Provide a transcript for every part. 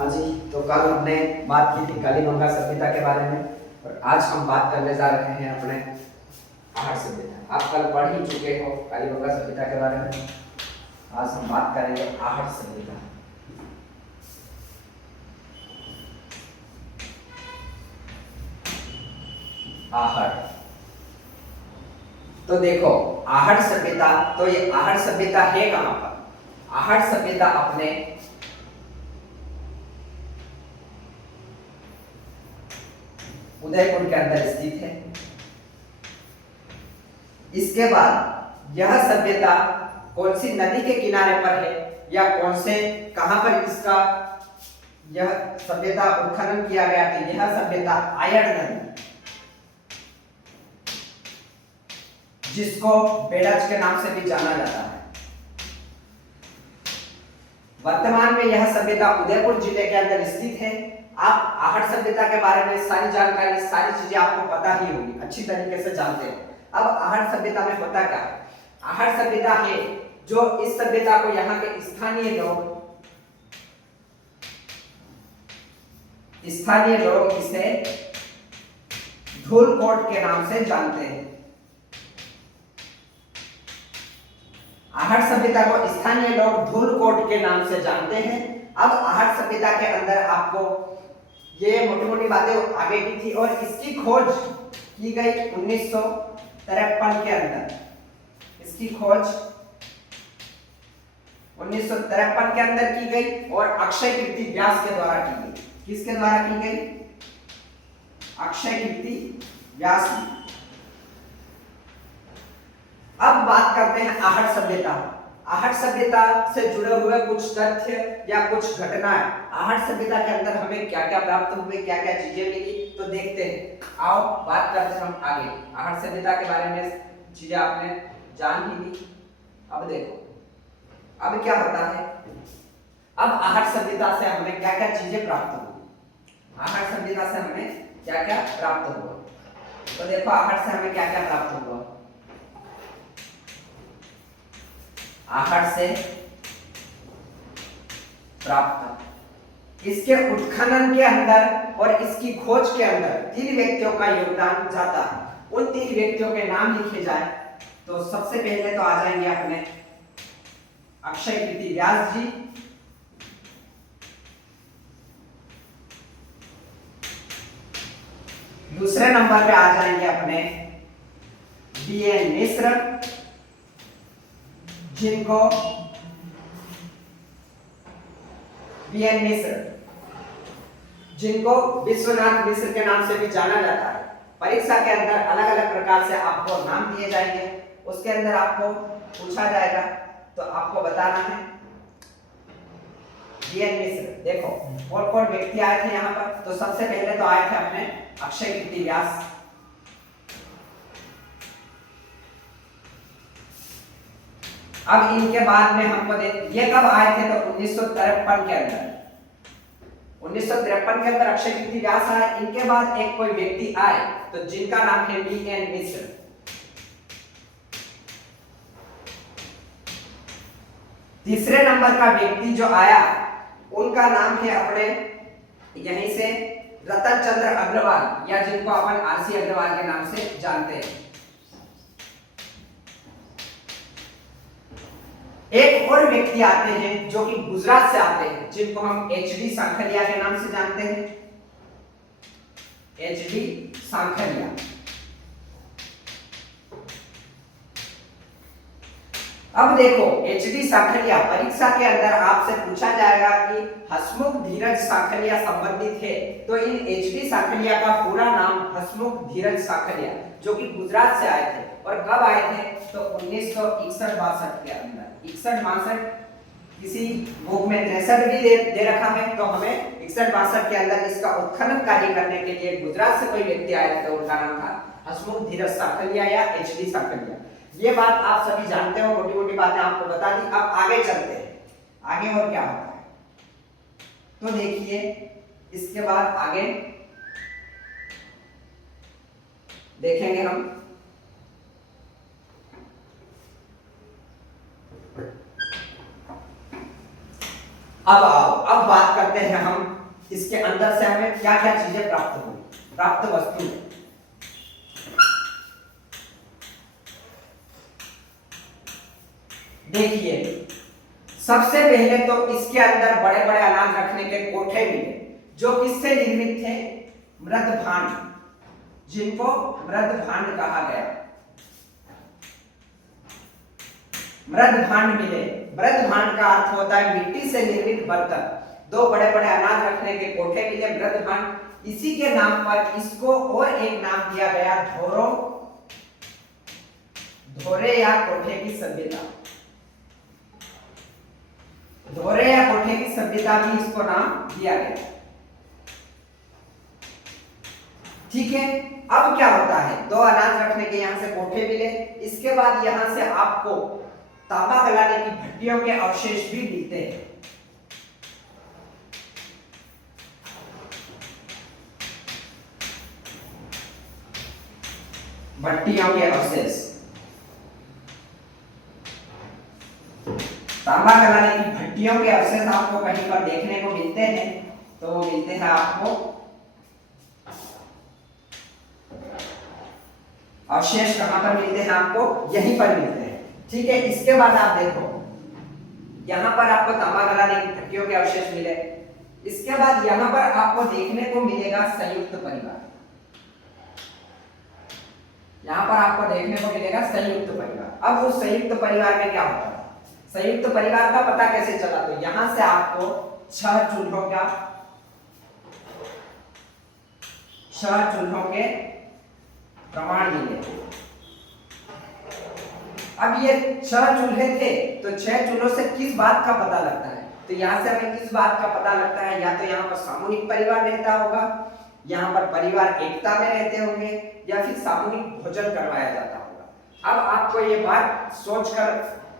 हाँ जी, तो कल हमने बात की थी कालीबंगा सभ्यता के बारे में और आज हम बात करने जा रहे हैं अपने आहट सभ्यता। आप कल पढ़ ही चुके हो कालीबंगा सभ्यता के बारे में। आज हम बात करेंगे आहट सभ्यता। आहट, तो देखो आहट सभ्यता, तो ये आहट सभ्यता है कहां पर? आहट सभ्यता अपने उदयपुर के अंदर स्थित है। इसके बाद यह सभ्यता कौन सी नदी के किनारे पर है या कहां पर इसका यह सभ्यता उत्खनन किया गया? तो यह सभ्यता आयड़ नदी, जिसको बेड़ज के नाम से भी जाना जाता है। वर्तमान में यह सभ्यता उदयपुर जिले के अंदर स्थित है। आप आहट सभ्यता के बारे में सारी जानकारी, सारी चीजें आपको पता ही होगी, अच्छी तरीके से जानते हो। अब आहट सभ्यता में होता क्या है? आहट सभ्यता है जो इस सभ्यता को यहाँ के स्थानीय लोग इसे धूलकोट के नाम से जानते हैं। आहट सभ्यता को स्थानीय लोग धूलकोट के नाम से जानते हैं। अब आहट सभ्यता के अंदर आपको ये मोटी मोटी बातें आगे की थी और इसकी खोज की गई 1953 के अंदर। इसकी खोज 1953 के अंदर की गई और अक्षय कीर्ति व्यास के द्वारा की गई। किसके द्वारा की गई? अक्षय कीर्ति व्यास। अब बात करते हैं आहट सभ्यता। आहट सभ्यता से जुड़े हुए कुछ तथ्य या कुछ घटनाएं। आहट सभ्यता के अंदर हमें क्या क्या प्राप्त हुए, क्या क्या चीजें मिली, तो देखते हैं। आओ बात करते हैं हम आगे। आहट सभ्यता के बारे में चीजें आपने जान ही ली। अब देखो अब क्या होता है। अब आहट सभ्यता से हमें क्या क्या चीजें प्राप्त हुई? आहट सभ्यता से हमें क्या क्या प्राप्त हुआ? तो देखो आहट से हमें क्या क्या प्राप्त हुआ। आहट से प्राप्त इसके उत्खनन के अंदर और इसकी खोज के अंदर 3 व्यक्तियों का योगदान जाता है। उन 3 व्यक्तियों के नाम लिखे जाए तो सबसे पहले तो आ जाएंगे अपने अक्षय कीर्ति व्यास जी, दूसरे नंबर पे आ जाएंगे अपने बीएन मिश्र, जिनको बीएन मिश्र जिनको विश्वनाथ मिश्र के नाम से भी जाना जाता है। परीक्षा के अंदर अलग अलग प्रकार से आपको नाम दिए जाएंगे, उसके अंदर आपको पूछा जाएगा तो आपको बताना है बीएन मिश्र। देखो कौन कौन व्यक्ति आए थे यहाँ पर, तो सबसे पहले तो आए थे अपने अक्षय कीर्ति व्यास। अब इनके बाद में हमको ये कब आए थे? तो 1953 के अंदर। 1953 के अंदर अक्षय कीर्ति व्यास आए। इनके बाद एक कोई व्यक्ति आए तो जिनका नाम है बीएन मिश्र। तीसरे नंबर का व्यक्ति जो आया उनका नाम है अपने यहीं से रतन चंद्र अग्रवाल, या जिनको अपन आरसी अग्रवाल के नाम से जानते हैं। एक और व्यक्ति आते हैं जो कि गुजरात से आते हैं, जिनको हम एचडी सांखलिया के नाम से जानते हैं। एचडी सांखलिया। अब देखो एचडी सांखलिया, परीक्षा के अंदर आपसे पूछा जाएगा कि हसमुख धीरज सांखलिया संबंधित है, तो इन एचडी सांखलिया का पूरा नाम हसमुख धीरज सांखलिया, जो कि गुजरात से आए थे। और कब आए थे? तो 1961-62 के अंदर। 61-62 किसी बुक में 63 भी दे रखा है, तो हमें 61-62 के अंदर इसका उत्खनन कार्य करने के लिए गुजरात से कोई व्यक्ति आए थे, तो उनका नाम था हसमुख धीरज सांखलिया या एचडी सांखलिया। ये बात आप सभी जानते हो, मोटी मोटी बातें आपको बता दी। अब आगे चलते हैं, आगे और क्या होता है तो देखिए। इसके बाद आगे देखेंगे हम। अब आओ, अब बात करते करते हैं हम, इसके अंदर से हमें क्या क्या चीजें प्राप्त हुई, प्राप्त वस्तु। देखिए सबसे पहले तो इसके अंदर बड़े बड़े अनाज रखने के कोठे मिले, जो किससे निर्मित थे, मृद भांड, जिनको मृद भांड कहा गया। मृद भांड मिले। मृद भांड का अर्थ होता है मिट्टी से निर्मित बर्तन। दो बड़े बड़े अनाज रखने के कोठे मिले, मृद भांड। इसी के नाम पर इसको और एक नाम दिया गया, धोरे या कोठे की सभ्यता। धोरे या कोठे की सभ्यता भी इसको नाम दिया गया। ठीक है, अब क्या होता है, दो अनाज रखने के यहां से कोठे मिले, इसके बाद यहां से आपको तांबा गलाने की भट्टियों के अवशेष भी मिलते हैं। भट्टियों के अवशेष, तांबा गलाने की भट्टियों के अवशेष आपको कहीं पर देखने को मिलते हैं। तो वो मिलते हैं आपको, अवशेष कहां पर मिलते हैं आपको, यहीं पर मिलते हैं। ठीक है, इसके बाद आप देखो यहां पर आपको तांबा गलाने की भट्टियों के अवशेष मिले। इसके बाद यहां पर आपको देखने को मिलेगा संयुक्त परिवार। यहां पर आपको देखने को मिलेगा संयुक्त परिवार। अब उस संयुक्त परिवार में क्या होता है, संयुक्त परिवार का पता कैसे चला, तो यहां से आपको 6 चूल्हों के प्रमाण मिले। अब ये 6 चूल्हे थे, तो 6 चूल्हों से किस बात का पता लगता है, तो यहां से हमें इस बात का पता लगता है, या तो यहाँ पर सामूहिक परिवार रहता होगा, यहाँ पर परिवार एकता में रहते होंगे, या फिर सामूहिक भोजन करवाया जाता होगा। अब आपको ये बात सोचकर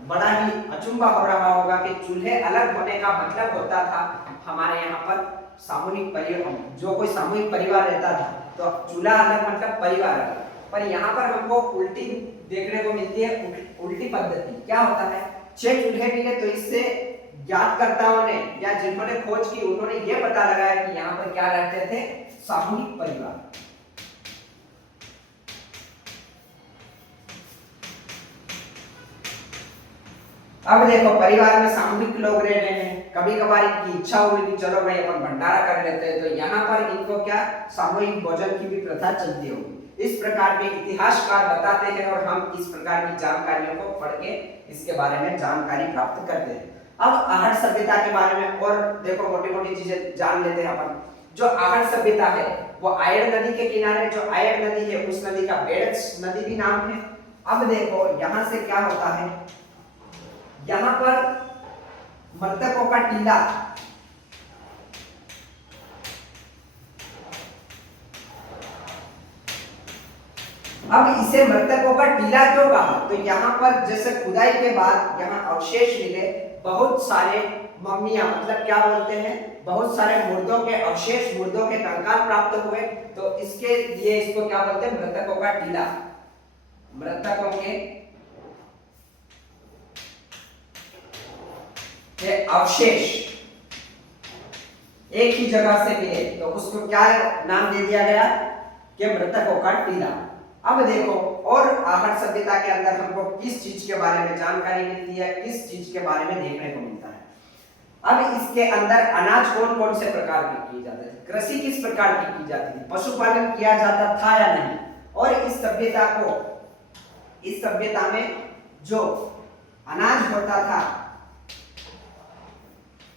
बड़ा ही अचंभा हो रहा होगा कि चूल्हे अलग होने का मतलब होता था हमारे यहाँ पर सामूहिक परिवार, जो कोई सामूहिक परिवार रहता था तो चूल्हा अलग मतलब परिवार अलग। पर यहाँ पर हमको उल्टी देखने को मिलती है, उल्टी पद्धति। क्या होता है, 6 चूल्हे मिले, तो इससे ज्ञातकर्ताओं ने या जिन्होंने खोज की उन्होंने ये पता लगाया कि यहाँ पर क्या रहते थे, सामूहिक परिवार। अब देखो परिवार में सामूहिक लोग रह रहे हैं, कभी कभार इनकी इच्छा हुई कि चलो भाई अपन भंडारा कर लेते हैं, तो यहाँ पर इनको क्या सामूहिक भोजन की भी प्रथा चलती होगी। इस प्रकार के इतिहासकार बताते हैं और हम इस प्रकार की जानकारियों को पढ़ के इसके बारे में जानकारी प्राप्त करते हैं। अब आहट सभ्यता के बारे में और देखो मोटी मोटी चीजें जान लेते हैं अपन। जो आहट सभ्यता है वो आयड़ नदी के किनारे, जो आयड़ नदी है उस नदी का बेड़च नदी भी नाम है। अब देखो यहां से क्या होता है, यहां पर मृतकों का टीला, अब इसे मृतकों का टीला क्यों कहा, तो यहाँ पर जैसे खुदाई के बाद यहाँ अवशेष मिले, बहुत सारे मम्मियां मतलब क्या बोलते हैं, बहुत सारे मुर्दों के अवशेष, मुर्दों के कंकाल प्राप्त हुए, तो इसके लिए इसको क्या बोलते हैं, मृतकों का टीला। मृतकों के अवशेष एक ही जगह से मिले तो उसको क्या नाम दे दिया गया कि मृतकों का टीला। अब देखो और आहट सभ्यता के अंदर हमको किस चीज के बारे में जानकारी मिलती है, किस चीज के बारे में देखने को मिलता है। अब इसके अंदर अनाज कौन कौन से प्रकार के किए जाते थे, कृषि किस प्रकार की जाती थी, पशुपालन किया जाता था या नहीं, और इस सभ्यता में जो अनाज होता था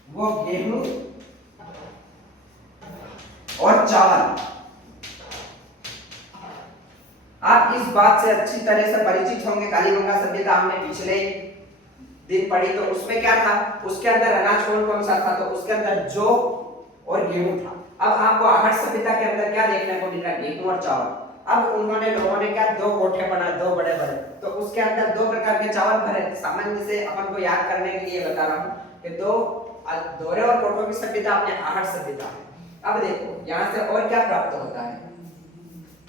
वो गेहूं और चावल। आप इस बात से अच्छी तरह से परिचित होंगे, कालीबंगा सभ्यता हमने पिछले दिन पढ़ी, तो उसमें क्या था, उसके अंदर अनाज कौन कौन सा था, तो उसके अंदर जौ और गेहूं था। अब आपको आहट सभ्यता के अंदर क्या देखने को मिल रहा है, गेहूं और चावल। अब उन्होंने लोगों ने क्या, 2 कोठे बनाए, 2 बड़े बड़े, तो उसके अंदर 2 प्रकार के चावल भरे। सामान्य से अपन को याद करने के लिए बता रहा हूँ कि 2 दोहरे और कोठों की सभ्यता अपने आहट सभ्यता है। अब देखो यहाँ से और क्या प्राप्त होता है,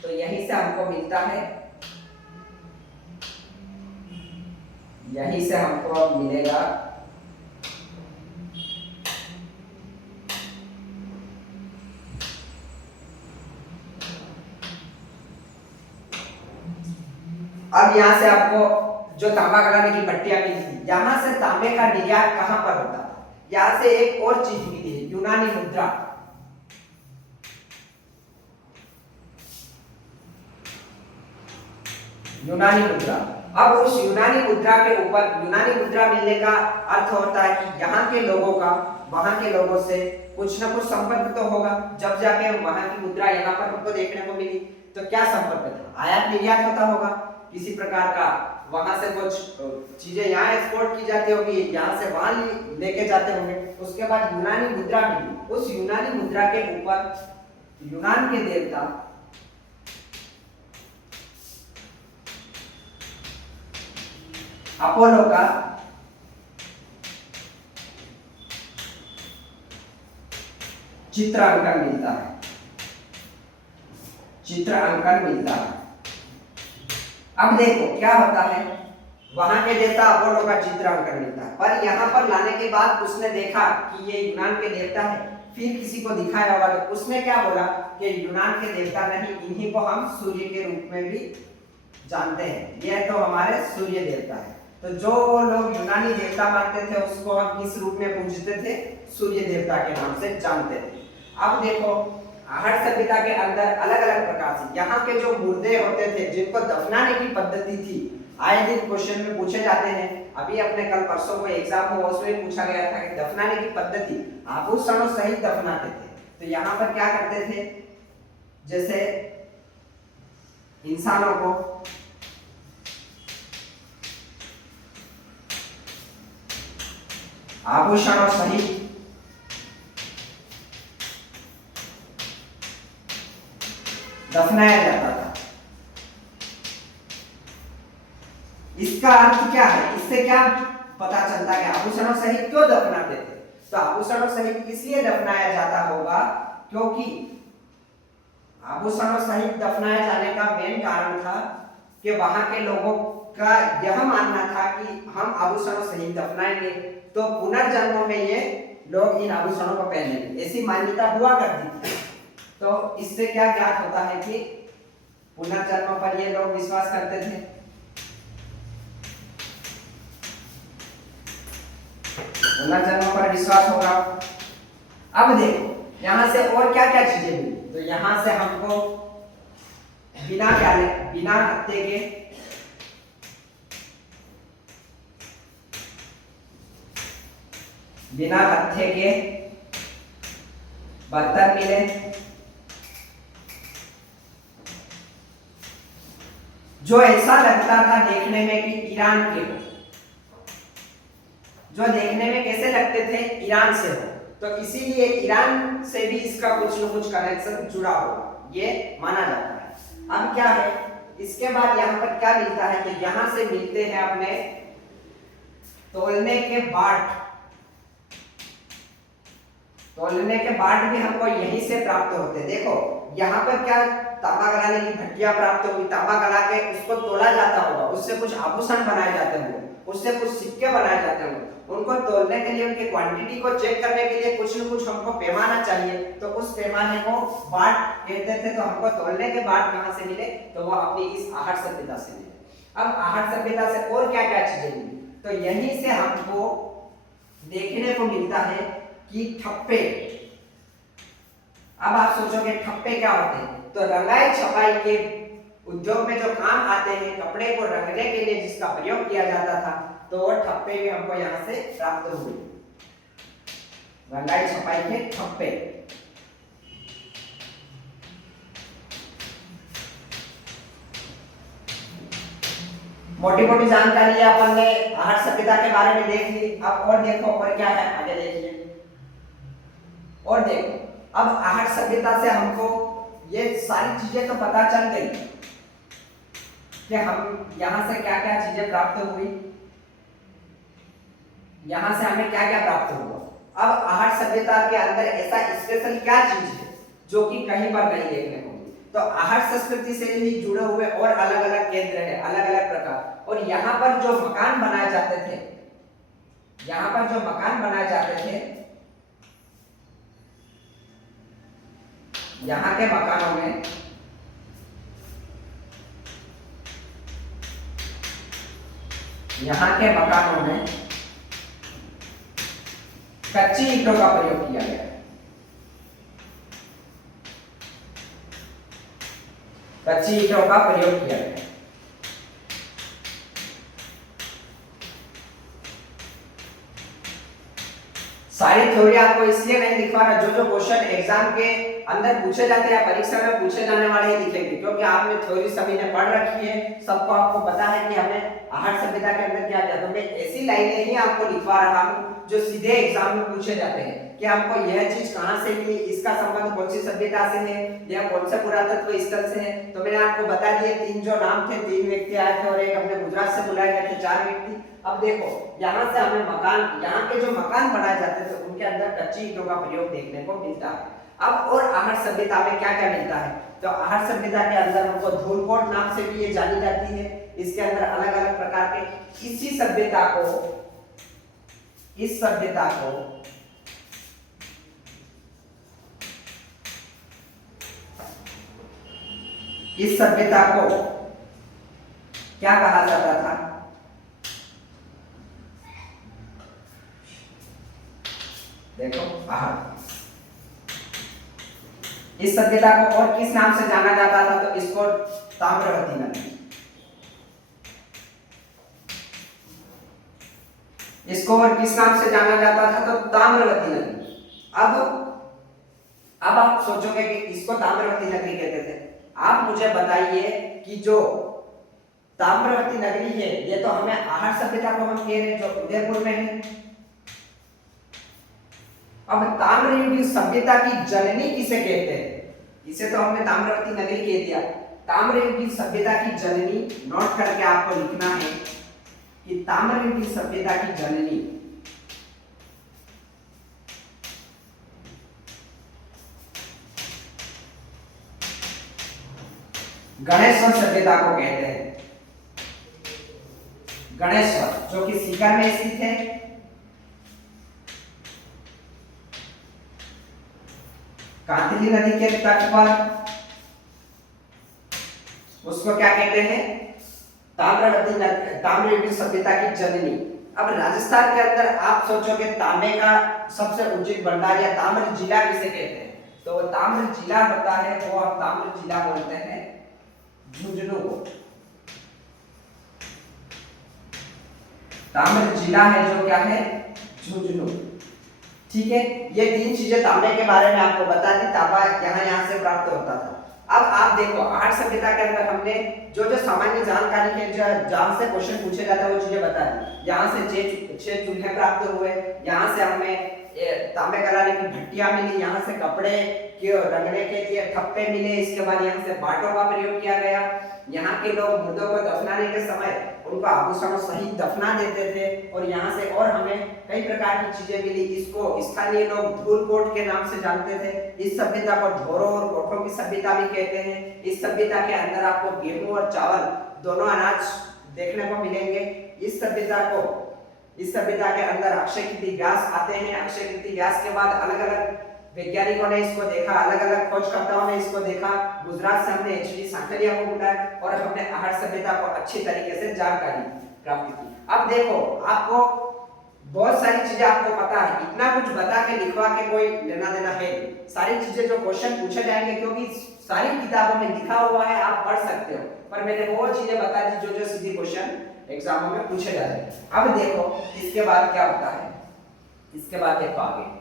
तो यहीं से हमको मिलता है, यहीं से हमको अब मिलेगा अब यहाँ से आपको जो तांबा गलाने की पट्टियां मिली थी, यहाँ से तांबे का निर्यात कहां पर होता था? यहाँ से एक और चीज मिली है, यूनानी मुद्रा। यूनानी मुद्रा। अब उस यूनानी मुद्रा के ऊपर, यूनानी मुद्रा मिलने का अर्थ होता है कि यहाँ के लोगों का वहां के लोगों से कुछ ना कुछ संपर्क तो होगा, जब जाके वहां की मुद्रा यहाँ पर हमको देखने को मिली। तो क्या संपर्क था? आयात निर्यात होता होगा किसी प्रकार का, वहां से कुछ चीजें यहाँ एक्सपोर्ट की जाती होगी, यहाँ से वहां लेके जाते होंगे। उसके बाद यूनानी मुद्रा मिली, उस यूनानी मुद्रा के ऊपर यूनान के देवता अपोलो का चित्रांकन मिलता है, चित्रांकन मिलता है। अब देखो क्या होता है, वहां के देवता अपोलो का चित्रांकन मिलता है, पर यहाँ पर लाने के बाद उसने देखा कि ये यूनान के देवता है, फिर किसी को दिखाया होगा तो उसने क्या बोला कि यूनान के देवता नहीं, इन्हीं को हम सूर्य के रूप में भी जानते हैं, यह तो हमारे सूर्य देवता है। तो जो लोग यूनानी देवता मानते थे उसको हम किस रूप में पूजते थे? सूर्य देवता के नाम से जानते थे। अब देखो आहट सभ्यता के अंदर अलग अलग प्रकार से यहाँ के जो मुर्दे होते थे, जिनको दफनाने की पद्धति थी, आए दिन क्वेश्चन में पूछे जाते हैं। अभी अपने कल परसों को एग्जाम हुआ, उसमें पूछा गया था कि दफनाने की पद्धति आभूषणों सहित दफनाते थे। तो यहाँ पर क्या करते थे, जैसे इंसानों को आभूषणों सहित दफनाया जाता था। इसका अर्थ क्या है? इससे क्या पता चलता है कि आभूषणों सहित क्यों दफनाते थे? तो आभूषणों सहित इसलिए दफनाया जाता होगा क्योंकि आभूषणों सहित दफनाए जाने का मेन कारण था कि वहां के लोगों का यह मानना था कि हम आभूषणों सहित दफनाएंगे तो पुनर्जन्म में ये लोग इन आभूषणों को पहनेंगे, ऐसी मान्यता हुआ करती थी। तो इससे क्या ज्ञात होता है कि पुनर्जन्म पर ये लोग विश्वास करते थे। पुनर्जन्म पर विश्वास होगा। अब देखो यहां से और क्या क्या चीजें मिली। तो यहां से हमको बिना हत्थे के बर्तन मिले, जो ऐसा लगता था देखने में कि ईरान के हो, जो देखने में कैसे लगते थे? ईरान से हो। तो इसीलिए ईरान से भी इसका कुछ न कुछ कनेक्शन जुड़ा होगा, ये माना जाता है। अब क्या है, इसके बाद यहाँ पर क्या मिलता है? तो यहाँ से मिलते हैं अपने तोलने के बाट। तोलने के बाट भी हमको यहीं से प्राप्त होते हैं। देखो यहाँ पर क्या तांबा गलाने की भट्टियां प्राप्त होगी, तांबा गला के उसको तोला जाता होगा, उससे कुछ आभूषण बनाए जाते होंगे, उससे कुछ सिक्के बनाए जाते होंगे। उनको तोलने के लिए, उनकी क्वांटिटी को चेक करने के लिए कुछ न कुछ हमको पैमाना चाहिए। तो उस पैमाने को बाट कहते थे। तो हमको तोलने के बाट कहाँ से मिले? तो वो अपनी इस आहट सभ्यता से मिले। अब आहट सभ्यता से और क्या क्या चीजें मिली? तो यहीं से हमको देखने को मिलता है कि ठप्पे। अब आप सोचोगे ठप्पे क्या होते हैं? तो रंगाई छपाई के उद्योग में जो काम आते हैं, कपड़े को रंगने के लिए जिसका प्रयोग किया जाता था, तो वो ठप्पे भी हमको यहाँ से प्राप्त हुए। रंगाई छपाई के ठप्पे। मोटी मोटी जानकारी अपन ने आहट सभ्यता के बारे में देख ली। अब और देखो और क्या है, आगे देखिए। और देखो अब आहट सभ्यता से हमको ये सारी चीजें तो पता चल गई कि हम यहाँ से क्या क्या चीजें प्राप्त हुई, यहाँ से हमें क्या क्या प्राप्त हुआ। अब आहट सभ्यता के अंदर ऐसा स्पेशल क्या चीज है जो कि कहीं पर नहीं देखने को मिली? तो आहट संस्कृति से भी जुड़े हुए और अलग अलग केंद्र है, अलग अलग प्रकार। और यहाँ पर जो मकान बनाए जाते थे, यहाँ पर जो मकान बनाए जाते थे, यहाँ के मकानों में यहाँ के मकानों में कच्ची ईंटों का प्रयोग किया गया। कच्ची ईंटों का प्रयोग किया गया। सारी थ्योरी आपको इसलिए नहीं लिखवा रहा, जो क्वेश्चन एग्जाम के अंदर पूछे जाते हैं, परीक्षा में पूछे जाने वाले ही लिखेंगे, क्योंकि आपने थ्योरी सभी ने पढ़ रखी है, सबको आपको पता है कि हमें आहट सभ्यता के अंदर क्या क्या। तो मैं ऐसी लाइनें ही आपको लिखवा रहा हूँ जो सीधे एग्जाम में पूछे जाते हैं कि हमको यह चीज कहां से मिली, इसका संबंध कौन सी सभ्यता से है या कौन सा पुरातत्व स्थल से है। तो मैंने आपको बता दिए तीन जो नाम थे, तीन व्यक्ति आए थे और एक अपने गुजरात से बुलाए गए थे, चार व्यक्ति। अब देखो यहाँ से हमें मकान, यहाँ के जो मकान बनाए जाते थे उनके अंदर कच्ची ईंटों का प्रयोग देखने को मिलता है। अब और आहट सभ्यता में क्या क्या मिलता है, तो आहट सभ्यता के अंदर हमको धूलकोट नाम से भी ये जानी जाती है। इसके अंदर अलग अलग प्रकार के इसी सभ्यता को, इस सभ्यता को इस सभ्यता को क्या कहा जाता था, देखो आहट। इस सभ्यता को और किस नाम से जाना जाता था, तो इसको ताम्रवती नदी, इसको और किस नाम से जाना जाता था, तो ताम्रवती नदी। अब आप सोचोगे कि इसको ताम्रवती नगरी कहते थे। आप मुझे बताइए कि जो ताम्रवती नगरी है, ये तो हमें आहट सभ्यता को हम कह रहे हैं जो उदयपुर में है। अब ताम्रयुगीन सभ्यता की जननी किसे कहते हैं, इसे तो हमने ताम्रवती नगरी कह दिया। ताम्रयुगीन सभ्यता की जननी, नोट करके आपको लिखना है कि ताम्रयुगीन सभ्यता की जननी गणेश्वर सभ्यता को कहते हैं। गणेश्वर जो कि सीकर में स्थित है, कांतली नदी के तट पर, उसको क्या कहते हैं, ताम्रयुगीन सभ्यता की जननी। अब राजस्थान के अंदर आप सोचोगे तांबे का सबसे उचित भंडार या ताम्र जिला किसे कहते हैं, तो वो ताम्र जिला होता है, वो हम ताम्र जिला बोलते हैं झुंझुनू को। ताम्र जिला है जो क्या है, झुंझुनू। ठीक है, ये तीन चीजें तांबे के बारे में आपको बता दी, तांबा यहाँ से प्राप्त होता था। अब आप देखो आहट सभ्यता के अंदर हमने जो सामान्य जानकारी है, जहां से क्वेश्चन पूछे जाते हैं वो चीजें बता दी। यहाँ से छह चूल्हे प्राप्त हुए, यहाँ से हमें तांबे गलाने की भट्टियां मिली, यहाँ से कपड़े के रंगने के लिए ठप्पे मिले, इसके बाद यहाँ से बाटों का प्रयोग किया गया। यहाँ के लोग मुर्दों को दफनाने के समय उनको आभूषणों सहित दफना देते थे, और यहाँ से और हमें कई प्रकार की चीजें मिली। इसको स्थानीय लोग धूलकोट के नाम से जानते थे। इस सभ्यता को धोरों और कोठों की सभ्यता भी कहते हैं। इस सभ्यता के अंदर आपको गेहूं और चावल दोनों अनाज देखने को मिलेंगे। इस सभ्यता के अंदर अक्षय कीर्ति गैस आते हैं। अक्षय कीर्ति गैस के बाद अलग अलग वैज्ञानिकों ने इसको देखा, अलग अलग खोजकर्ताओं ने इसको देखा। गुजरात से हमने एचडी सांकलिया को बुलाया और हमने आहट सभ्यता को अच्छी तरीके से जानकारी प्राप्त की। अब देखो आपको बहुत सारी चीजें आपको पता है, इतना कुछ बता के लिखवा के कोई लेना देना है। सारी चीजें जो क्वेश्चन पूछे जाएंगे, क्योंकि सारी किताबों में लिखा हुआ है, आप पढ़ सकते हो, पर मैंने वो चीजें बता दी जो सीधे क्वेश्चन एग्जामों में पूछे जाते हैं। अब देखो इसके बाद क्या होता है, इसके बाद देखो आगे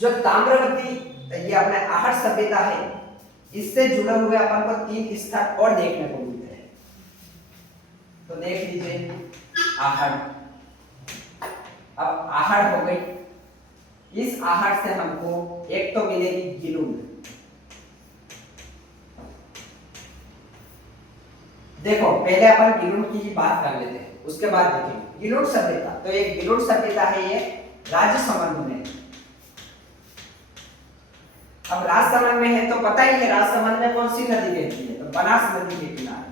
जो ताम्रवती ये अपने आहट सभ्यता है, इससे जुड़े हुए अपन को तीन स्थल और देखने को मिलते हैं। तो देख लीजिए आहट। अब आहट हो गई, इस आहट से हमको एक तो मिलेगी गिलुंड। देखो पहले अपन गिलुंड की ही बात कर लेते हैं, उसके बाद देखेंगे गिलुंड सभ्यता। तो एक गिलुंड सभ्यता है, ये राजसमंद में। अब राजसमंद में है तो पता ही है राजसमंद में कौन सी नदी बहती है, तो बनास नदी के किनारे।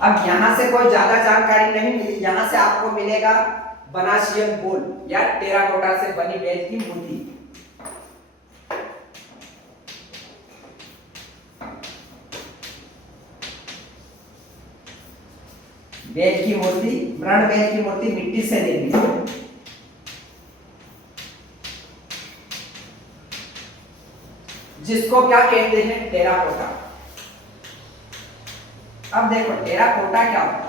अब यहां से कोई ज्यादा जानकारी नहीं मिली, यहां से आपको मिलेगा बनासियन बोल या टेराकोटा से बनी बेज की मूर्ति। बैल की मूर्ति, मृण बैल की मूर्ति मिट्टी से निर्मित है। जिसको क्या कहते हैं? टेराकोटा। अब देखो टेराकोटा क्या होता है।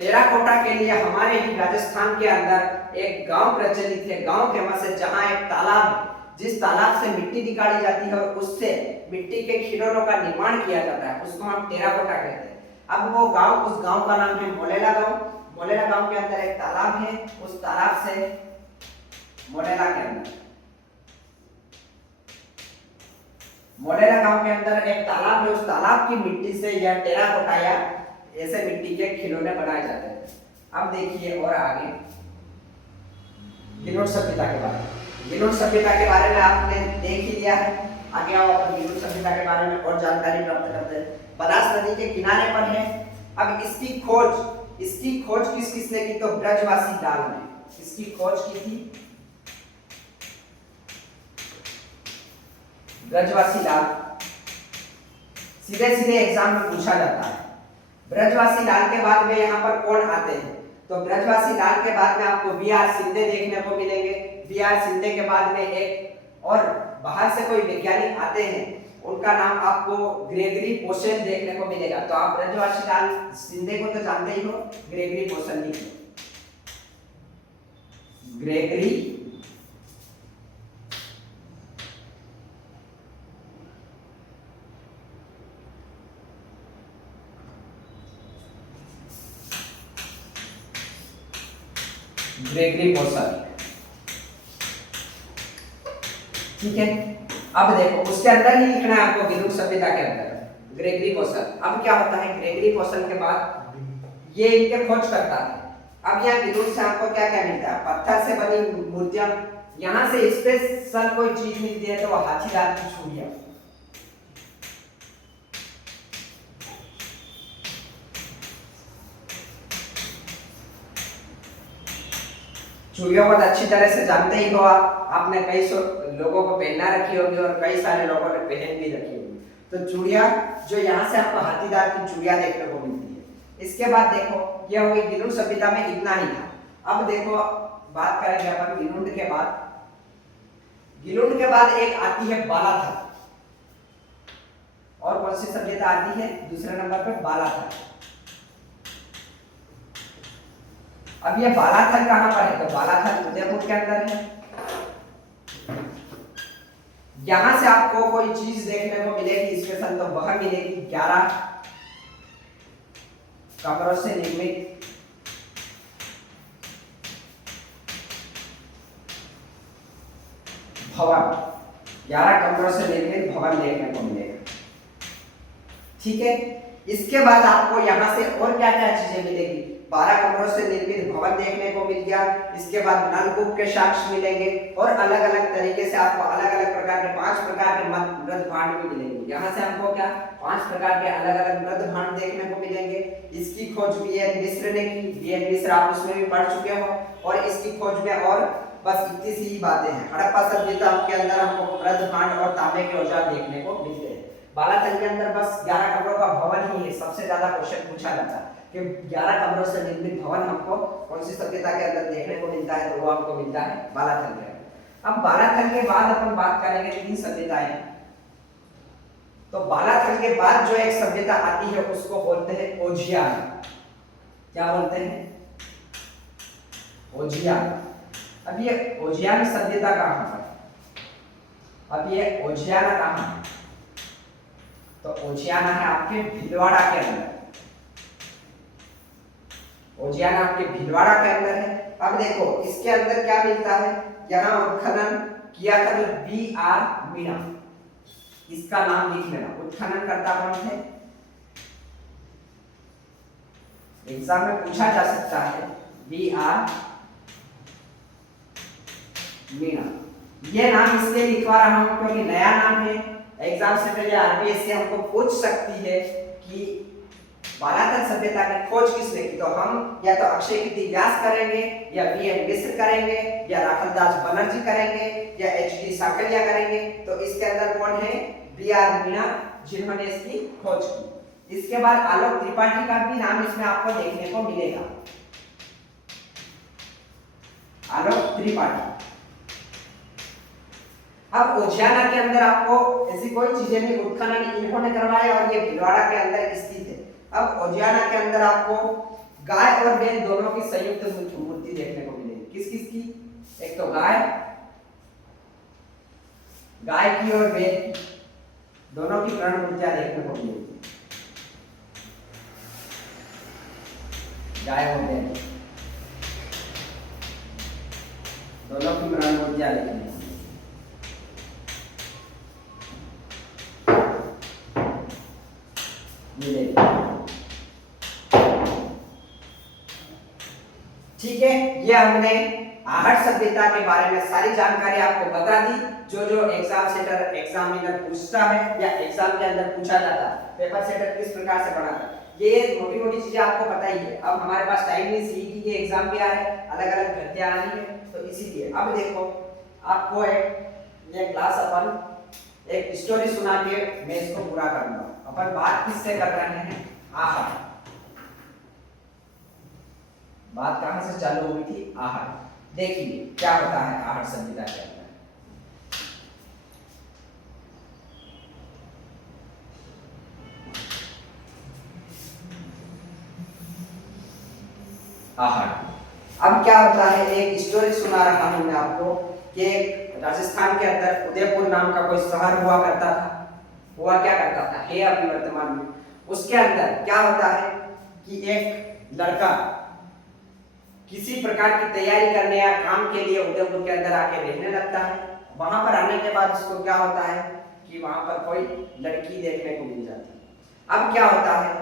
टेराकोटा के लिए हमारे ही राजस्थान के अंदर एक गांव प्रचलित है, गांव फेमस है, जहां एक तालाब है, जिस तालाब से मिट्टी निकाली जाती है और उससे मिट्टी के खिलौनों का निर्माण किया जाता है, उसको हम टेराकोटा कहते हैं। अब वो गांव, उस गांव का नाम है मोलेला गांव। मोलेला गांव के अंदर एक तालाब है, उस तालाब से मोलेला के अंदर, मोलेरा गांव के अंदर एक तालाब है, उस तालाब की मिट्टी से यह टेराकोटा या ऐसे मिट्टी के खिलौने बनाए जाते हैं। अब देखिए और आगे गिलोट सभ्यता के बारे में। गिलोट सभ्यता के बारे में आपने देख ही लिया है। आगे आओ अपन गिलोट सभ्यता के बारे में और जानकारी प्राप्त करते हैं। बनास नदी के किनारे पर है। अब इसकी खोज किस किसने की? तो ब्रजवासी लाल ने इसकी खोज की थी। ब्रजवासी लाल सीधे सीधे एग्जाम में पूछा जाता है। ब्रजवासी लाल के बाद में यहाँ पर कौन आते हैं? तो ब्रजवासी लाल के बाद में आपको बी.आर. सिंधे देखने को मिलेंगे। बी.आर. सिंधे के बाद में एक और बाहर से कोई वैज्ञानिक आते हैं, उनका नाम आपको ग्रेगरी पोसेल देखने को मिलेगा। तो आप ब्रजवासी लाल सिंधे को तो जानते ही हो, ग्रेगरी पोसेल लिखो, ग्रेगरी पोसेल, ठीक है। अब देखो उसके अंदर ही लिखना है आपको, गिलोट सभ्यता के अंदर ग्रेगरी पोसेल। अब क्या होता है, ग्रेगरी पोसेल के बाद ये इनके खोज करता है। अब यहाँ गिलोट से आपको क्या क्या मिलता है? पत्थर से बनी मूर्तियां। यहाँ से स्पेशल कोई चीज मिलती है तो वो हाथीदांत की चूड़ियां। चूड़ियों को अच्छी तरह से जानते ही हो आप, आपने कई सौ लोगों को पहना रखी होगी और कई सारे लोगों ने पहन भी रखी होगी। तो चूड़ियां जो यहाँ से आपको हाथीदांत की चूड़ियां देखने को मिलती है। इसके बाद देखो यह हो गई गिलोट सभ्यता में इतना ही था। अब देखो बात करेंगे अपन गिलोट के बाद। गिलोट के बाद एक आती है बालाथल। और कौन सी सभ्यता आती है दूसरे नंबर पे? बालाथल। अब ये बालाथल कहां पर है? तो बालाथल उदयपुर के अंदर है। यहां से आपको कोई चीज देखने को मिलेगी स्पेशल, तो वह मिलेगी 11 कमरों से निर्मित भवन। 11 कमरों से निर्मित भवन देखने को मिलेगा, ठीक है। इसके बाद आपको यहाँ से और क्या क्या चीजें मिलेगी? 12 कमरों से निर्मित भवन देखने को मिल गया। इसके बाद नलकूप के साक्ष्य मिलेंगे और अलग अलग तरीके से आपको अलग अलग प्रकार के 5 प्रकार के मृद भांड भी मिलेंगे। यहाँ से हमको क्या 5 प्रकार के अलग अलग मृद भांड देखने को मिलेंगे। इसकी खोज बी.एन. मिश्र ने की। बी.एन. मिश्र आप उसमें भी पढ़ चुके हो। और इसकी खोज में और बस इतनी सी ही बातें हैं। हड़प्पा सभ्यता के अंदर हमको मृद भांड और तांबे के औजार देखने को मिलते हैं। बालाथल के अंदर बस 11 कमरों का भवन ही है। सबसे ज्यादा क्वेश्चन पूछा जाता है कि 11 कमरों से निर्मित भवन हमको कौन सी सभ्यता के अंदर देखने को मिलता है? तो वो हमको मिलता है बालाथल के अंदर। अब बालाथल के बाद अपन बात करेंगे 3 सभ्यताएं। तो बालाथल के बाद जो एक सभ्यता आती है उसको बोलते हैं ओजियान। क्या बोलते हैं? ओजियान। अब ये ओजियान सभ्यता कहां पर? अब ये ओजियाना कहां है? तो ओजियाना है आपके भीलवाड़ा के अंदर। ओजियाना आपके भीलवाड़ा के अंदर है। अब देखो इसके अंदर क्या मिलता है? यहाँ उत्खनन किया था बी.आर. मीणा, इसका नाम लिख लेना। उत्खनन करता कौन थे? एग्जाम में पूछा जा सकता है बी.आर. मीणा। ये नाम इसलिए लिखवा रहा हूं क्योंकि नया नाम है। एग्जाम से पहले आरपीएससी हमको पूछ सकती है कि बालाथल सभ्यता की खोज किसने की? तो हम या तो अक्षय कीर्ति व्यास करेंगे, या बी.एन. मिश्र करेंगे, या राखलदास बनर्जी करेंगे, या एच.डी. साकलिया करेंगे। तो इसके अंदर कौन है? बी.आर. मीणा, जिन्होंने इसकी खोज की। इसके बाद आलोक त्रिपाठी का भी नाम इसमें आपको देखने को मिलेगा, आलोक त्रिपाठी। अब उज्जैना के अंदर आपको ऐसी कोई चीजें नहीं, उत्खनन इन्होंने करवाया और ये भीलवाड़ा के अंदर स्थित है। अब उज्जैना के अंदर आपको गाय और बैल दोनों की संयुक्त मूर्ति देखने को मिलेगी। किस किस की? एक तो गाय की और बैल की, दोनों की प्रण मूर्तियां देखने को मिलेगी, गाय और बैल दोनों की प्रण मूर्तियां देखने को मिलेगी। ठीक है, ये हमने आहट सभ्यता के बारे में सारी जानकारी आपको बता दी, जो एग्जाम सेटर एग्जामिनर पूछता है या एग्जाम के अंदर पूछा जाता है, पेपर सेटर किस प्रकार से बनाता है, ये मोटी मोटी चीजें आपको पता ही है। अब हमारे पास टाइम नहीं, सीईटी के एग्जाम भी आ रहे हैं, अलग अलग भर्तियां आनी है, तो इसीलिए अब देखो आपको ये क्लास अपन एक स्टोरी सुना के मैं इसको पूरा करूंगा। अपन बात किससे कर रहे हैं? आहट। बात कहां से चालू हुई थी? आहट। देखिए क्या होता है आहट सभ्यता के अंदर। आहट, अब क्या होता है, एक स्टोरी सुना रहा हूं मैं आपको कि राजस्थान के अंदर उदयपुर नाम का कोई शहर हुआ करता था। हुआ क्या करता था, है अभी वर्तमान में। उसके अंदर क्या होता है कि एक लड़का किसी प्रकार की तैयारी करने या काम के लिए उदयपुर के अंदर आके रहने लगता है। वहां पर आने के बाद उसको क्या होता है कि वहां पर कोई लड़की देखने को मिल जाती है। अब क्या होता है,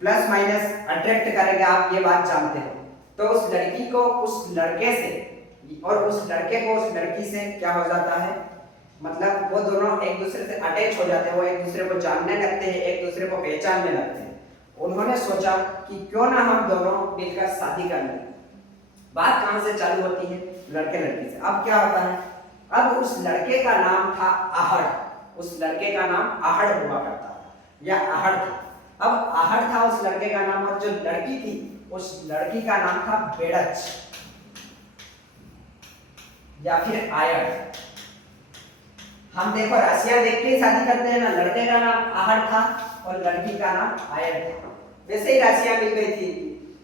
प्लस माइनस अट्रैक्ट करेगा, आप ये बात जानते हो। तो उस लड़की को उस लड़के से और उस लड़के को उस लड़की से क्या हो जाता है, मतलब वो दोनों एक दूसरे से अटैच हो जाते हैं, वो एक दूसरे को जानने लगते हैं, एक दूसरे को पहचानने लगते हैं। उन्होंने सोचा कि क्यों ना हम दोनों मिलकर शादी कर लें। बात कहां से चालू होती है? लड़के लड़की से। अब क्या होता है, अब उस लड़के का नाम था आहट, उस लड़के का नाम आहट हुआ करता था या आहट था। अब आहट था उस लड़के का नाम, और जो लड़की थी उस लड़की का नाम था बेड़च या फिर आयट। हम देखो राशियां देख के शादी करते हैं ना, लड़के का नाम आहट था और लड़की का नाम आयट था, वैसे ही राशियां मिल गई थी।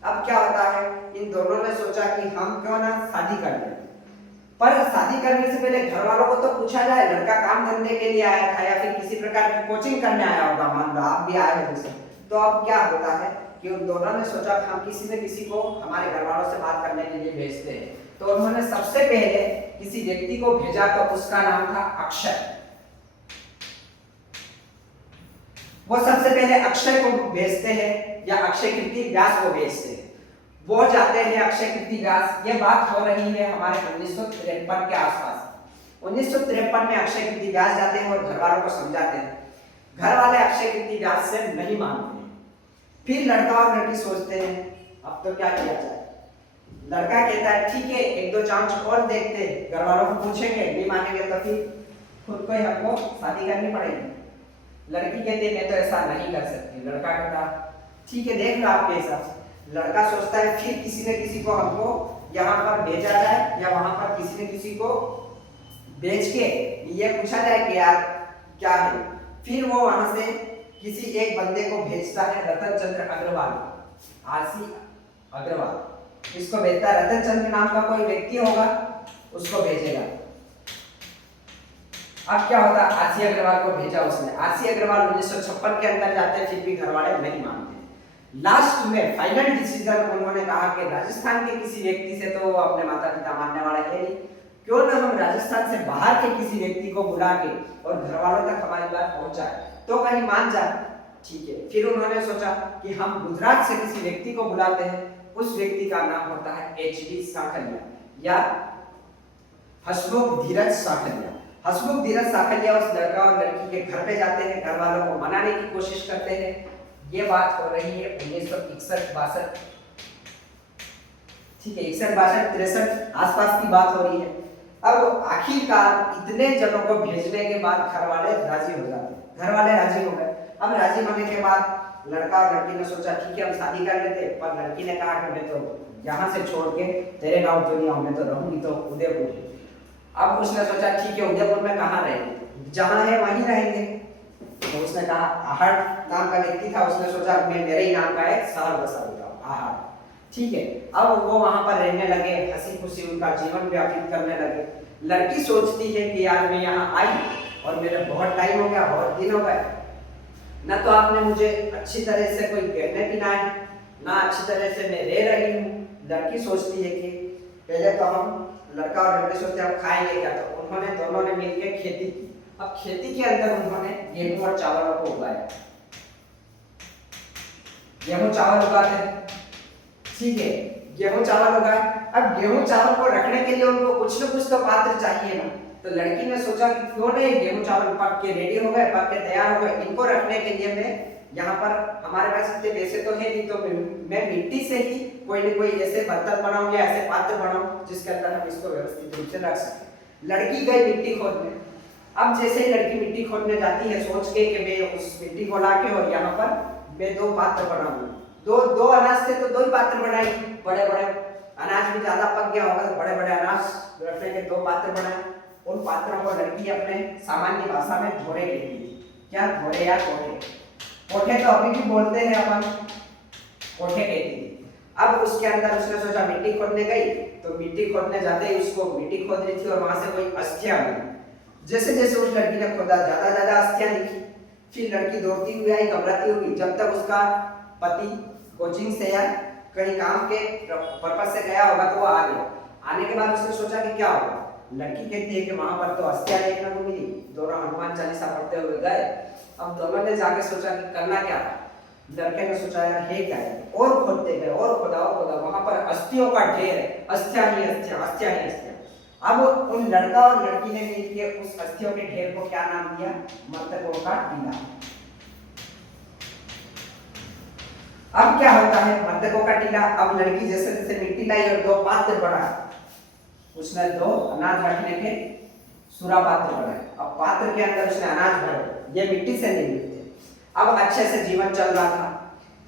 अब क्या होता है, इन दोनों ने सोचा कि हम क्यों ना शादी कर लें। पर शादी करने से पहले घर वालों को तो पूछा जाए, लड़का काम धंधे के लिए आया था या फिर किसी प्रकार की कोचिंग करने आया होगा, मान लो आप भी आए हो जैसे। तो अब क्या होता है कि उन दोनों ने सोचा कि हम किसी न किसी को हमारे घर वालों से बात करने के लिए भेजते हैं। तो उन्होंने सबसे पहले किसी व्यक्ति को भेजा, तो उसका नाम था अक्षय। वो सबसे पहले अक्षय को भेजते हैं या अक्षय कीर्ति व्यास को भेजते हैं। वो जाते हैं अक्षय कीर्ति व्यास। ये बात हो रही है हमारे 1953 के आसपास। 1953 में अक्षय कीर्ति व्यास जाते हैं और घर वालों को समझाते हैं। घर वाले अक्षय कीर्ति व्यास से नहीं मानते हैं। फिर लड़का और लड़की सोचते हैं अब तो क्या किया जाए। लड़का कहता है ठीक है, एक दो चांस और देखते हैं, घर वालों को पूछेंगे, नहीं मानेंगे तो फिर खुद को ही हमको शादी करनी पड़ेगी। लड़की कहती है मैं तो ऐसा नहीं कर सकती। लड़का कहता ठीक है, देख लो आपके हिसाब से। लड़का सोचता है फिर किसी न किसी को हमको यहाँ पर भेजा जाए या वहां पर किसी न किसी को भेज के ये पूछा जाए कि यार क्या है। फिर वो वहां से किसी एक बंदे को भेजता है, रतन चंद्र अग्रवाल, आरसी अग्रवाल। इसको भेजता है, रतन चंद्र नाम का कोई व्यक्ति होगा, उसको भेजेगा। अब क्या होता, आरसी अग्रवाल को भेजा उसने। आरसी अग्रवाल 1956 के अंदर जाते हैं, फिर भी घर वाले नहीं मानते। लास्ट में फाइनल डिसीजन उन्होंने कहा कि राजस्थान के किसी व्यक्ति से तो अपने माता पिता मानने वाले है नहीं, क्यों ना हम राजस्थान से बाहर के किसी व्यक्ति को बुला के और घर वालों तक हमारी बात पहुंचाए तो कहीं मान जाए। ठीक है, फिर उन्होंने सोचा कि हम गुजरात से किसी व्यक्ति को बुलाते हैं। उस व्यक्ति का नाम होता है एचडी साखलिया या हसमुख धीरज साखलिया। हसमुख धीरज साखलिया उस लड़का और लड़की के घर पे जाते हैं, घर वालों को मनाने की कोशिश करते हैं। ये बात हो रही है 1961-62, ठीक है, 61-62-63 आसपास की बात हो रही है। अब आखिरकार इतने जनों को भेजने के बाद घर वाले राजी हो जाते हैं। घर वाले राजी हो गए। अब राजी होने के बाद लड़का और लड़की ने सोचा ठीक है हम शादी कर लेते, पर लड़की ने कहा कि मैं तो यहाँ से छोड़ के तेरे गांव तो नहीं आऊँ, मैं तो रहूंगी तो उदयपुर। अब उसने सोचा ठीक है उदयपुर में कहाँ रहेंगे, जहाँ है वहीं रहेंगे। तो उसने कहा आहड़ नाम का व्यक्ति था, उसने सोचा मैं मेरे ही नाम का एक शहर बसा देता हूँ आहड़, ठीक है। अब वो वहां पर रहने लगे, हंसी खुशी उनका जीवन व्यतीत करने लगे। लड़की सोचती है कि यार मैं यहाँ आई और मेरे बहुत टाइम हो गया, बहुत दिन हो गए, ना तो आपने मुझे अच्छी तरह से कोई गहने पहनाए, ना अच्छी तरह से मैं रह रही हूँ। लड़की सोचती है कि पहले तो हम लड़का और लड़की सोचते हैं हम खाएंगे क्या, तो उन्होंने दोनों ने मिलकर खेती की। अब खेती के अंदर उन्होंने गेहूं और चावलों को उगाया। गेहूं चावल उगाते हैं, ठीक है, गेहूं चावल उगाए। अब गेहूं चावल को रखने के लिए उनको कुछ न कुछ तो पात्र चाहिए ना, तो लड़की ने सोचा कि क्यों नहीं गेहूं चावल पक के रेडी हो गए, पक के तैयार हो गए, इनको रखने के लिए मैं यहाँ पर हमारे पास इतने पैसे तो है नहीं, तो मैं मिट्टी से ही कोई न कोई ऐसे बर्तन बनाऊं या ऐसे पात्र बनाऊं जिसके अंदर हम इसको व्यवस्थित रूप से रख सकें। लड़की गई मिट्टी खोदने। अब जैसे ही लड़की मिट्टी खोदने जाती है सोच के कि मैं उस मिट्टी को लाके और यहाँ पर मैं दो पात्र बनाऊंगी। दो अनाज थे तो दो ही पात्र बनाए, बड़े बड़े अनाज भी ज्यादा पक गया होगा तो बड़े बड़े अनाज रखने के दो पात्र बनाए। उन पात्रों को लड़की अपने सामान्य भाषा में धोरे कहती है। क्या धोरे या कोठे, कोठे तो अभी भी बोलते हैं अपन, कोठे कहती है। अब उसके अंदर उसने सोचा मिट्टी खोदने गई, तो मिट्टी खोदने जाते ही उसको मिट्टी खोद रही थी और वहां से कोई अस्थियां मिली। जैसे जैसे उस लड़की ने खोदा ज्यादा अस्थियां दिखी। फिर लड़की दौड़ती हुई आई, घबराती हुई, जब तक उसका पति कोचिंग से या कहीं काम के पर्पस से गया होगा तो वो आ गया। आने के बाद उसने सोचा कि क्या होगा। लड़की कहती है कि वहां पर तो अस्थियां देखने को मिली। दोनों हनुमान चालीसा पढ़ते हुए गए। अब दोनों ने जाके सोचा कि करना क्या। लड़के ने सोचा यार है क्या है, और खोदते गए और खोदा, वहां पर अस्थियों का ढेर है, अस्थियां ही अस्थियां। अब उन लड़का और लड़की ने मिलकर उस अस्थियों के ढेर को क्या नाम दिया, मृतकों का टीला। अब क्या होता है मृतकों का टीला। अब लड़की जैसे जैसे मिट्टी लाई और दो पात्र बढ़ाए, उसने दो अनाज रखने के सूरा पात्र बनाए। अब पात्र के अंदर उसने अनाज भरे, ये मिट्टी से नहीं मिलते। अब अच्छे से जीवन चल रहा था।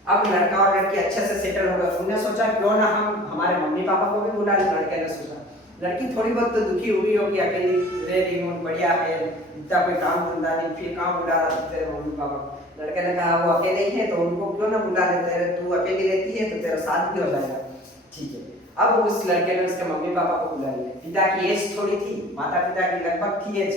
अब लड़का और लड़की अच्छे से सेटल हो गए। उन्होंने सोचा क्यों ना हम हमारे मम्मी पापा को भी बुला लें। लड़के ने सोचा, लड़की थोड़ी बहुत तो दुखी हुई होगी, अकेली रह रही हूँ, बढ़िया है, इतना कोई काम धंधा नहीं, फिर कहाँ बुला रहा तेरे मम्मी पापा। लड़के ने कहा वो अकेले ही है तो उनको क्यों ना बुला लेते, तू अकेली रहती है तो तेरा साथ भी हो जाएगा, ठीक है। अब उस लड़के ने उसके मम्मी पापा को बुला लिया। पिता की एज थोड़ी थी, माता पिता की लगभग थी एज।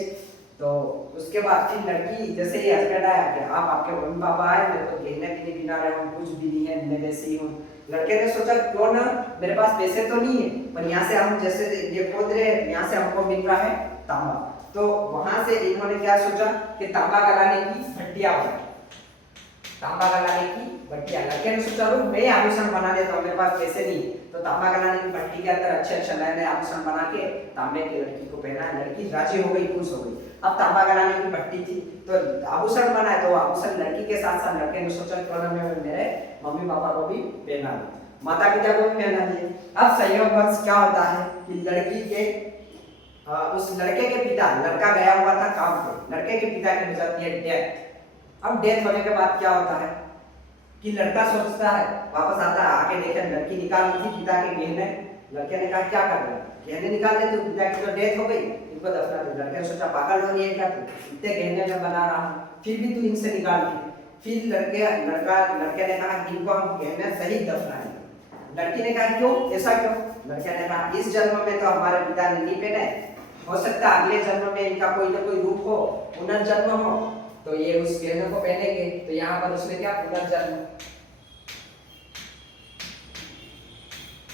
तो उसके बाद फिर लड़की जैसे ही हस्बैंड आया कि आप आपके मम्मी पापा आए, मैं तो कहने भी नहीं बिना रहा हूँ, कुछ भी नहीं है, मैं वैसे ही हूँ। लड़के ने सोचा क्यों ना, मेरे पास पैसे तो नहीं है पर यहाँ से हम जैसे ये खोद रहे हैं यहाँ से हमको मिल रहा है तांबा, तो वहां से इन्होंने क्या सोचा कि तांबा गलाने की भट्टियां बनाई। तांबा गलाने की भट्टियां, लड़के ने सोचा मैं आभूषण बना देता हूँ, मेरे पास पैसे नहीं, तो तांबा गलाने की भट्टी के अंदर अच्छे नए नए आभूषण बना के तांबे की लड़की को पहना। लड़की राजी हो गई, खुश हो गई। अब तांबा गलाने की भट्टी थी तो आभूषण बना है, तो आभूषण लड़की के साथ साथ लड़के ने सोचा क्यों ना मैं मेरे मम्मी पापा को भी पहना दूं, माता पिता को भी पहना दिए। अब संयोगवश क्या होता है कि लड़की के उस लड़के के पिता, लड़का गया हुआ था काम पे, लड़के के पिता की हो जाती है डेथ। अब डेथ होने के बाद क्या होता है कि लड़का सोचता है, वापस आता है, आके देखे लड़की निकाल दी थी पिता के गहने। लड़के ने कहा क्या कर रहा है, गहने निकाल दे, तो पिता की तो डेथ हो गई, इनको दफना दे। लड़के ने सोचा पागल हो रही है क्या तू, इतने गहने में बना रहा हूँ फिर भी तू इनसे निकाल दी। फिर लड़के ने कहा इनको हम गहने सही दफनाएंगे। लड़की ने कहा क्यों, ऐसा क्यों। लड़के ने कहा इस जन्म में तो हमारे पिता ने नहीं पहने, हो सकता है अगले जन्म में इनका कोई ना कोई रूप हो, पुनर्जन्म हो, तो ये उस गहने को पहनेंगे। तो यहाँ पर उसने क्या, पुनर्जन्म।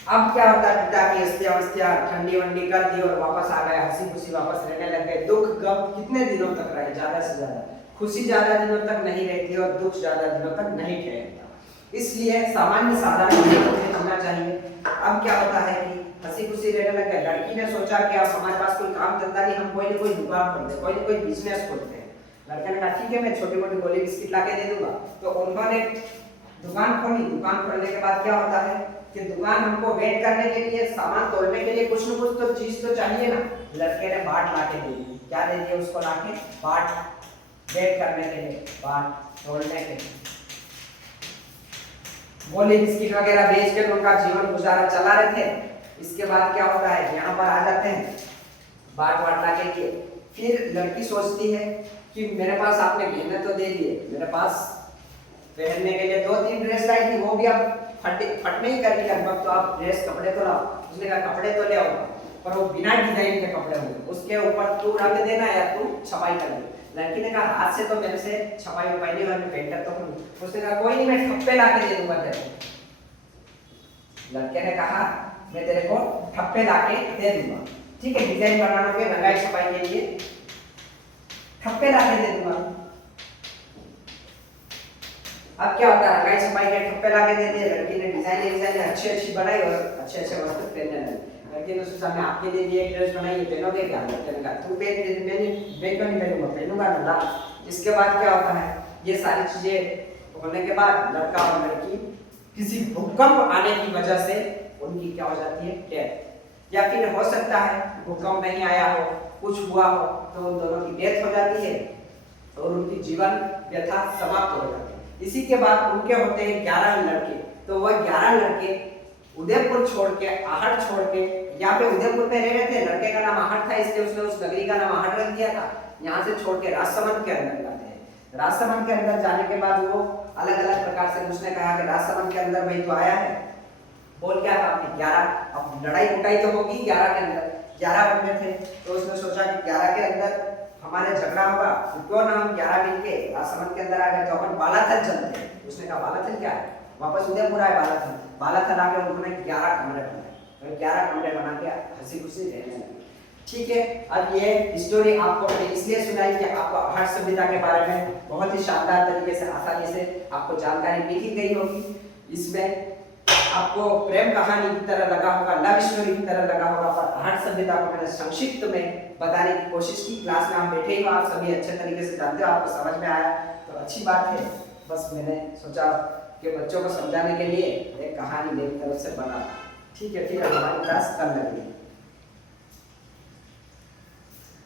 अब क्या होता है, पिता की अस्थियां ठंडी वंडी कर दी और वापस आ गए, हंसी खुशी वापस रहने लग गए। दुख गम कितने दिनों तक रहे, ज्यादा से ज्यादा। खुशी ज्यादा दिनों तक नहीं रहती और दुख ज्यादा दिनों तक नहीं ठहरता, इसलिए सामान्य साधारण जीवन करना चाहिए। अब क्या होता है कि हंसी खुशी रहने लग गए। लड़की ने सोचा कि अब हमारे पास कोई काम धंधा नहीं, हम कोई ना कोई दुकान खोलते, कोई ना कोई बिजनेस खोलते हैं। लड़के ने कहा ठीक है, मैं छोटी मोटी गोली बिस्किट ला के दे दूंगा। तो उन्होंने दुकान खोली। दुकान खोलने के बाद क्या होता है कि दुकान हमको वेट करने के लिए, सामान तोड़ने के लिए कुछ न कुछ तो चीज तो चाहिए ना। लड़के ने बाट ला के दे दी। क्या दे दिया उसको लाके, बाट, वेट करने के लिए, बाट तोड़ने के लिए। गोली बिस्किट वगैरह बेच के उनका जीवन गुजारा चला रहे थे। इसके बाद क्या होता है, यहाँ पर आ जाते हैं बांट बांटना के लिए। फिर लड़की सोचती है कि मेरे पास आपने गहने तो दे दिए, मेरे पास पहनने के लिए 2-3 ड्रेस लाई थी, वो भी अब फटने ही करके लगभग, तो आप ड्रेस कपड़े तो लाओ। उसने कहा कपड़े तो ले आओ, पर वो बिना डिजाइन के कपड़े होंगे, उसके ऊपर तू रंग देना या तू छपाई कर दे। लड़की ने कहा हाथ से तो मेरे से छपाई उपाई नहीं, मैं पेंटर तो हूँ। उसने कहा कोई नहीं, मैं ठप्पे ला के दे दूंगा तेरे को। लड़के ने कहा मैं तेरे को ठप्पे ला के दे दूंगा, ठीक है, डिजाइन बनाने के रंगाई छपाई के लिए ठप्पे ला के दे दूंगा। अब क्या होता है, रंगाई छपाई के ठप्पे ला के दे दिए। लड़की ने डिजाइन अच्छी बनाई और अच्छे वस्त्र पहनने लगी। लड़की ने सोचा मैं आपके लिए भी एक ड्रेस बनाई, पहनोगे क्या? लड़के ने कहा तू पहन, मैं क्यों नहीं पहनूंगा, पहनूंगा ना। इसके बाद क्या होता है, ये सारी चीजें होने के बाद लड़का और लड़की किसी भूकंप आने की वजह से उनकी क्या हो जाती है, डेथ। या फिर हो सकता है भूकंप नहीं आया हो, कुछ हुआ हो, तो उन दोनों की डेथ हो जाती है और उनकी जीवन व्यथा समाप्त हो जाती है। इसी के बाद उनके होते हैं 11 लड़के। तो वह 11 लड़के उदयपुर छोड़ के, आहट छोड़ के, यहाँ पे उदयपुर में रह रहे थे, लड़के का नाम आहट था इसलिए उसने उस नगरी का नाम आहट रख दिया था। यहाँ से छोड़ के राजसमंद के अंदर जाते हैं। राजसमंद के अंदर जाने के बाद वो अलग अलग प्रकार से, उसने कहा कि राजसमंद के अंदर वही तो आया है, बोल क्या था आपने 11, अब लड़ाई कुटाई तो होगी 11 के अंदर, 11 बंदे थे। तो उसने सोचा कि 11 के अंदर हमारे झगड़ा होगा, तो क्यों ना हम 11 मिलके राजसमंद के अंदर आ गए, तो अपन बालाथल चलते हैं। उसने कहा बालाथल क्या है, वापस उदयपुर आए बालाथल। बालाथल आके उन्होंने 11 कमरे बनाए, तो 11 कमरे बना के हंसी खुशी रहने लगे। ठीक है, अब ये स्टोरी आपको मैंने इसलिए सुनाई कि आपको आहट सभ्यता के बारे में बहुत ही शानदार तरीके से, आसानी से आपको जानकारी मिल गई होगी। इसमें आपको प्रेम कहानी की तरह लगा होगा, लव स्टोरी की तरह लगा होगा, पर आहट सभ्यता को मैंने संक्षिप्त में बताने की कोशिश की। क्लास में हम बैठे ही हो, आप सभी अच्छे तरीके से जानते हो, आपको समझ में आया तो अच्छी बात है। बस मैंने सोचा कि बच्चों को समझाने के लिए एक कहानी मेरी तरफ से बना। ठीक है, फिर हमारी क्लास कल लगेगी।